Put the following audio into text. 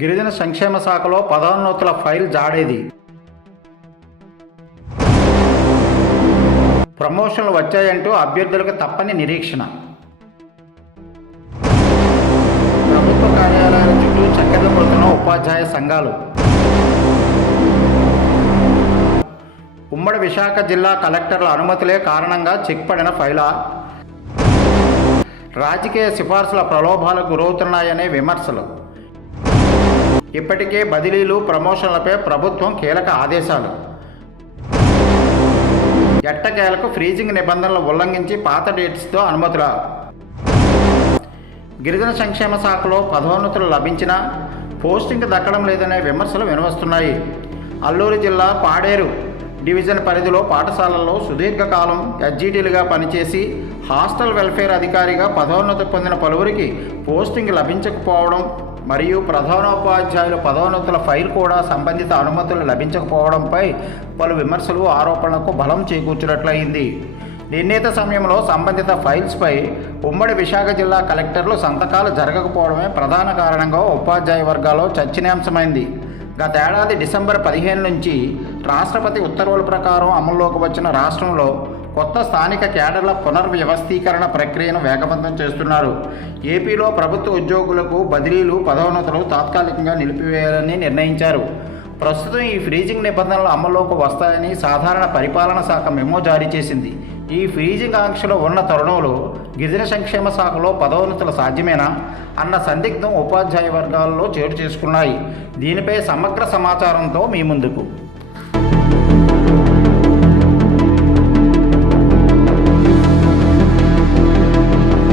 గిరిజన సంక్షేమ శాఖలో పదోన్నతుల ఫైల్ జాడేది. ప్రమోషన్లు వచ్చాయంటూ అభ్యర్థులకు తప్పని నిరీక్షణ. ప్రభుత్వ కార్యాలయాల చుట్టూ చక్కెర్లు కొడుతున్న ఉపాధ్యాయ సంఘాలు. ఉమ్మడి విశాఖ జిల్లా కలెక్టర్ల అనుమతులే కారణంగా చెక్ పడిన ఫైలా? రాజకీయ సిఫార్సుల ప్రలోభాలకు గురవుతున్నాయనే విమర్శలు. ఇప్పటికే బదిలీలు, ప్రమోషన్లపై ప్రభుత్వం కీలక ఆదేశాలు. ఎట్టకేలకు ఫ్రీజింగ్ నిబంధనలు ఉల్లంఘించి పాత డేట్స్తో అనుమతుల. గిరిజన సంక్షేమ శాఖలో పదోన్నతులు లభించినా పోస్టింగ్ దక్కడం లేదనే విమర్శలు వినవస్తున్నాయి. అల్లూరు జిల్లా పాడేరు డివిజన్ పరిధిలో పాఠశాలల్లో సుదీర్ఘకాలం ఎస్జీటీలుగా పనిచేసి హాస్టల్ వెల్ఫేర్ అధికారిగా పదోన్నతి పొందిన పలువురికి పోస్టింగ్ లభించకపోవడం మరియు ప్రధానోపాధ్యాయుల పదోన్నతుల ఫైల్ కూడా సంబంధిత అనుమతులు లభించకపోవడంపై పలు విమర్శలు, ఆరోపణలకు బలం చేకూర్చినట్లయింది. నిర్ణీత సమయంలో సంబంధిత ఫైల్స్పై ఉమ్మడి విశాఖ జిల్లా కలెక్టర్లు సంతకాలు జరగకపోవడమే ప్రధాన కారణంగా ఉపాధ్యాయ వర్గాల్లో చర్చనీయాంశమైంది. గతేడాది డిసెంబర్ 15 నుంచి రాష్ట్రపతి ఉత్తర్వుల ప్రకారం అమల్లోకి వచ్చిన రాష్ట్రంలో కొత్త స్థానిక కేడర్ల పునర్వ్యవస్థీకరణ ప్రక్రియను వేగవంతం చేస్తున్నారు. ఏపీలో ప్రభుత్వ ఉద్యోగులకు బదిలీలు, పదోన్నతులు తాత్కాలికంగా నిలిపివేయాలని నిర్ణయించారు. ప్రస్తుతం ఈ ఫ్రీజింగ్ నిబంధనలు అమల్లోకి వస్తాయని సాధారణ పరిపాలన శాఖ మెమో జారీ చేసింది. ఈ ఫ్రీజింగ్ ఆంక్షలు ఉన్న తరుణంలో గిరిజన సంక్షేమ శాఖలో పదోన్నతులు సాధ్యమేనా అన్న సందిగ్ధం ఉపాధ్యాయ వర్గాల్లో చోటు చేసుకున్నాయి. దీనిపై సమగ్ర సమాచారంతో మీ ముందుకు.